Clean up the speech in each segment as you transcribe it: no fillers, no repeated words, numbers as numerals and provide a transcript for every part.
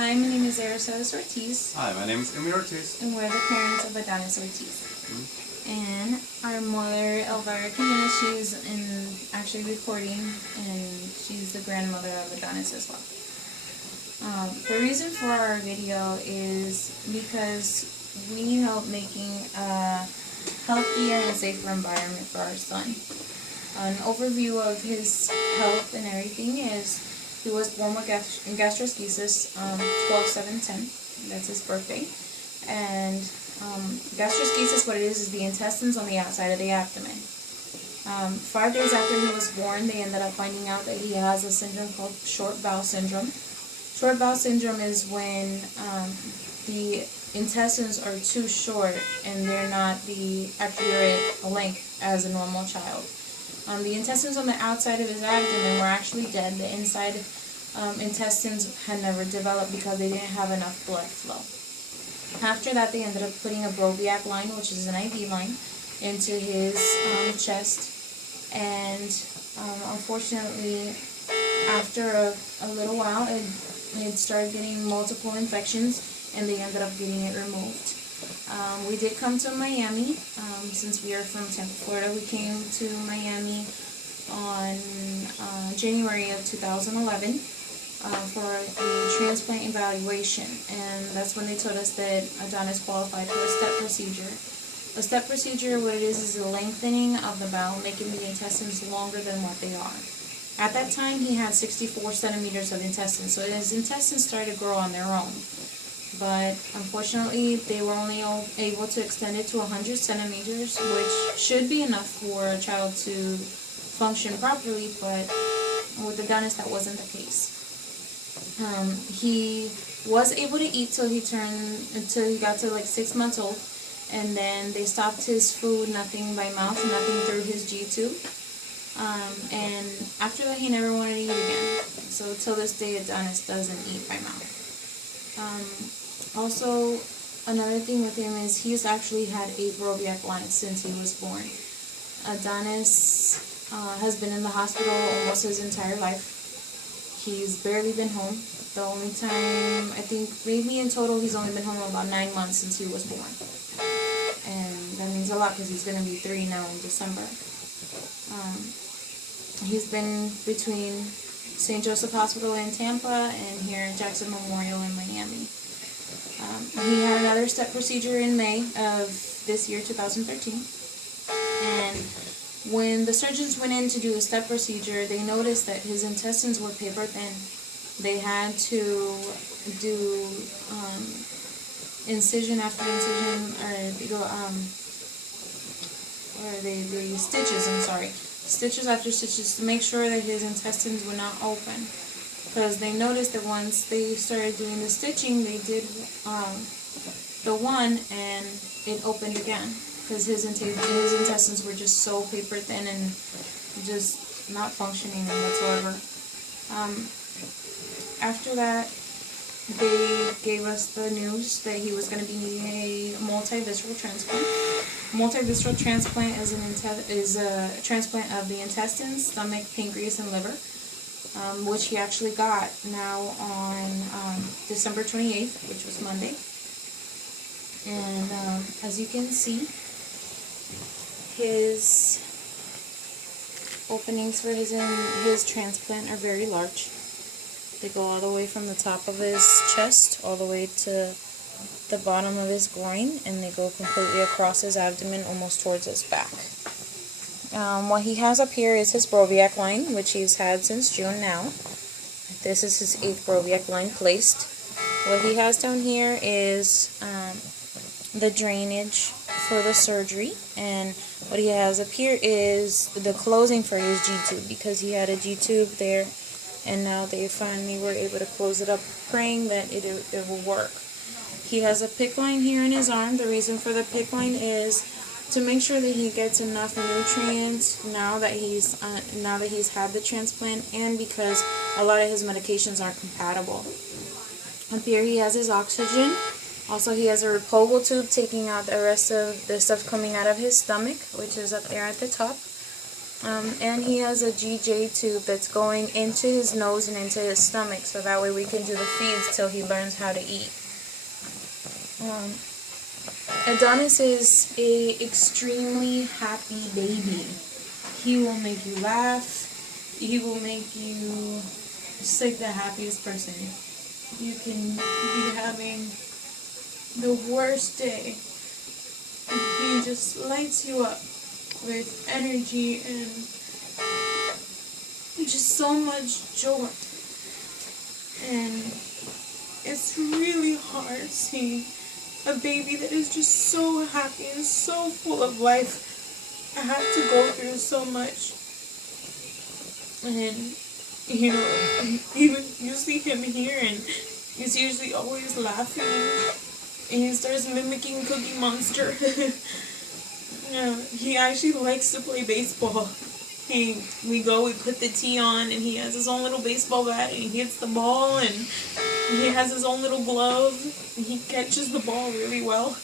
Hi, my name is Aracelis Ortiz. Hi, my name is Emir Ortiz. And we're the parents of Adonis Ortiz. And our mother, Elvira Quinones, she's actually recording, and she's the grandmother of Adonis as well. The reason for our video is because we need help making a healthier and safer environment for our son. An overview of his health and everything is he was born with gastroschisis 12/7/10. That's his birthday. And gastroschisis, what it is the intestines on the outside of the abdomen. 5 days after he was born, they ended up finding out that he has a syndrome called short bowel syndrome. Short bowel syndrome is when the intestines are too short and they're not the accurate length as a normal child. The intestines on the outside of his abdomen were actually dead. The inside intestines had never developed because they didn't have enough blood flow. After that, they ended up putting a Broviac line, which is an IV line, into his chest. And unfortunately, after a little while, it started getting multiple infections, and they ended up getting it removed. We did come to Miami. Since we are from Tampa, Florida, we came to Miami on January of 2011 for a transplant evaluation, and that's when they told us that Adonis qualified for a step procedure. A step procedure, what it is a lengthening of the bowel, making the intestines longer than what they are. At that time, he had 64 centimeters of intestines, so his intestines started to grow on their own. But unfortunately, they were only able to extend it to 100 centimeters, which should be enough for a child to function properly, but with Adonis, that wasn't the case. He was able to eat until he got to like 6 months old, and then they stopped his food, nothing by mouth, nothing through his G-tube. And after that, he never wanted to eat again. So till this day, Adonis doesn't eat by mouth. Also, another thing with him is he's actually had 8 Broviac lines since he was born. Adonis has been in the hospital almost his entire life. He's barely been home. The only time, I think maybe in total, he's only been home about 9 months since he was born. And that means a lot because he's going to be 3 now in December. He's been between St. Joseph Hospital in Tampa and here at Jackson Memorial in Miami. He had another step procedure in May of this year, 2013. And when the surgeons went in to do the step procedure, they noticed that his intestines were paper thin. They had to do incision after incision, stitches after stitches to make sure that his intestines were not open. Because they noticed that once they started doing the stitching, they did the one and it opened again. Because his intestines were just so paper thin and just not functioning whatsoever. After that, they gave us the news that he was going to be needing a multivisceral transplant. Multivisceral transplant is a transplant of the intestines, stomach, pancreas, and liver, which he actually got now on December 28th, which was Monday. And as you can see, his openings for his transplant are very large. They go all the way from the top of his chest all the way to the bottom of his groin, and they go completely across his abdomen almost towards his back. What he has up here is his Broviac line, which he's had since June now. This is his 8th Broviac line placed. What he has down here is the drainage for the surgery, and what he has up here is the closing for his G-tube, because he had a G-tube there, and now they finally were able to close it up, praying that it will work. He has a PICC line here in his arm. The reason for the PICC line is to make sure that he gets enough nutrients now that he's had the transplant, and because a lot of his medications aren't compatible. Up here he has his oxygen. Also, he has a reposable tube taking out the rest of the stuff coming out of his stomach, which is up there at the top. And he has a GJ tube that's going into his nose and into his stomach, so that way we can do the feeds till he learns how to eat. Adonis is a extremely happy baby. He will make you laugh. He will make you just like the happiest person. You can be having the worst day. He just lights you up with energy and just so much joy. And it's really hard seeing a baby that is just so happy and so full of life. I have to go through so much. And, you know, even you see him here and he's usually always laughing. And he starts mimicking Cookie Monster. He actually likes to play baseball. We put the tee on, and he has his own little baseball bat, and he hits the ball, and he has his own little glove, and he catches the ball really well.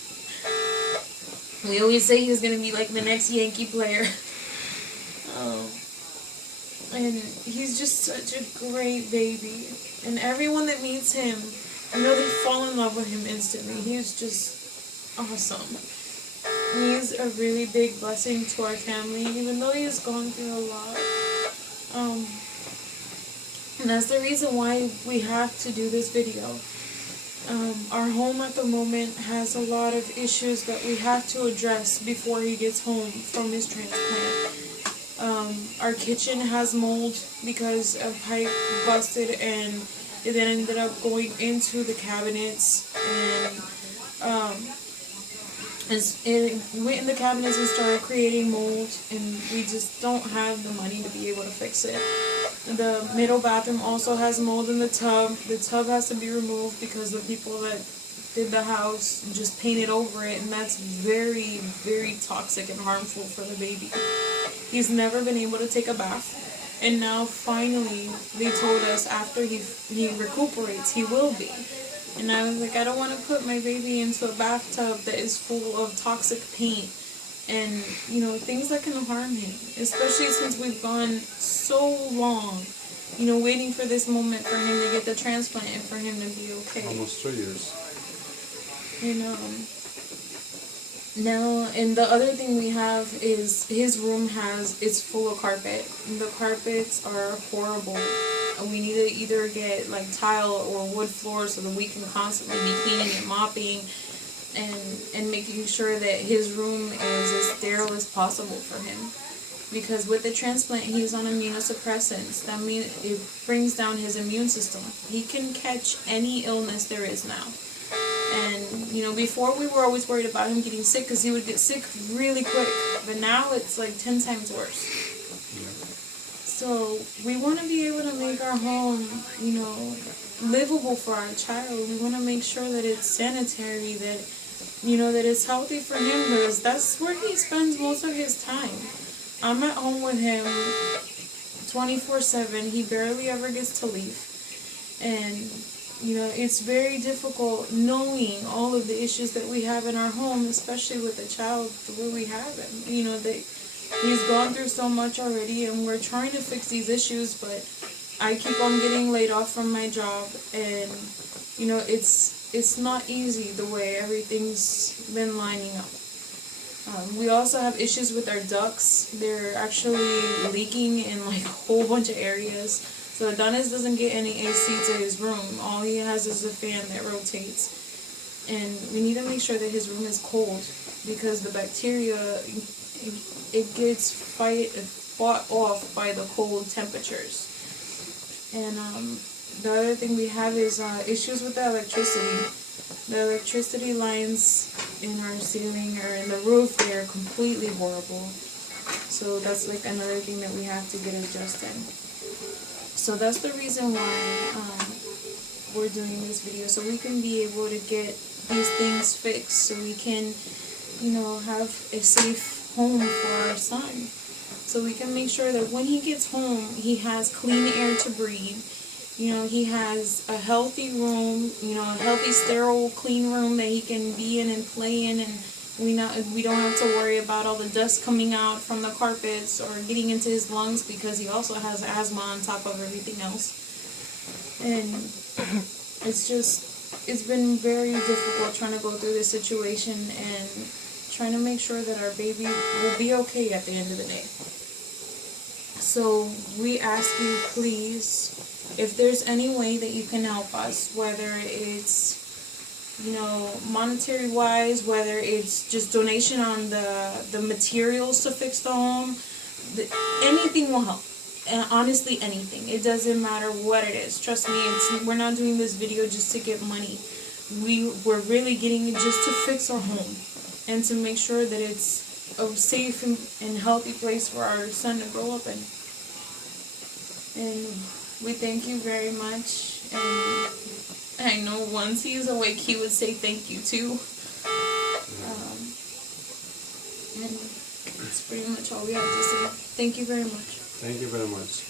We always say he's going to be like the next Yankee player. And he's just such a great baby. And everyone that meets him, I know they fall in love with him instantly. He's just awesome. He's a really big blessing to our family, even though he's gone through a lot. And that's the reason why we have to do this video. Our home at the moment has a lot of issues that we have to address before he gets home from his transplant. Our kitchen has mold because a pipe busted and it then ended up going into the cabinets, and it went in the cabinets and started creating mold, and we just don't have the money to be able to fix it. The middle bathroom also has mold in the tub. The tub has to be removed because the people that did the house just painted over it, and that's very, very toxic and harmful for the baby. He's never been able to take a bath, and now finally they told us after he recuperates he will be. And I was like, I don't want to put my baby into a bathtub that is full of toxic paint and, you know, things that can harm him, especially since we've gone so long, you know, waiting for this moment for him to get the transplant and for him to be okay. Almost 3 years. You know, now, and the other thing we have is his room it's full of carpet. The carpets are horrible. We need to either get like tile or wood floors so that we can constantly be cleaning and mopping and making sure that his room is as sterile as possible for him. Because with the transplant, he's on immunosuppressants. That means it brings down his immune system. He can catch any illness there is now. And, you know, before we were always worried about him getting sick because he would get sick really quick. But now it's like 10 times worse. So we want to be able to make our home, you know, livable for our child. We want to make sure that it's sanitary, that, you know, that it's healthy for him, because that's where he spends most of his time. I'm at home with him 24/7. He barely ever gets to leave. And, you know, it's very difficult knowing all of the issues that we have in our home, especially with a child the way we have him. You know, he's gone through so much already, and we're trying to fix these issues, but I keep on getting laid off from my job, and, you know, it's not easy the way everything's been lining up. We also have issues with our ducts. They're actually leaking in like a whole bunch of areas. So Adonis doesn't get any AC to his room. All he has is a fan that rotates. And we need to make sure that his room is cold, because the bacteria, it gets fought off by the cold temperatures. And the other thing we have is issues with the electricity. The electricity lines in our ceiling or in the roof, they are completely horrible. So that's like another thing that we have to get adjusted. So that's the reason why we're doing this video, so we can be able to get these things fixed, so we can, you know, have a safe home for our son. So we can make sure that when he gets home, he has clean air to breathe. You know, he has a healthy room, you know, a healthy, sterile, clean room that he can be in and play in and We don't have to worry about all the dust coming out from the carpets or getting into his lungs, because he also has asthma on top of everything else. And it's been very difficult trying to go through this situation and trying to make sure that our baby will be okay at the end of the day. So we ask you, please, if there's any way that you can help us, whether it's, monetary wise, whether it's just donation on the materials to fix the home, anything will help. And honestly, anything. It doesn't matter what it is. Trust me, we're not doing this video just to get money. We're really getting it just to fix our home and to make sure that it's a safe and healthy place for our son to grow up in. And we thank you very much. And I know once he's awake, he would say thank you too. And that's pretty much all we have to say. Thank you very much. Thank you very much.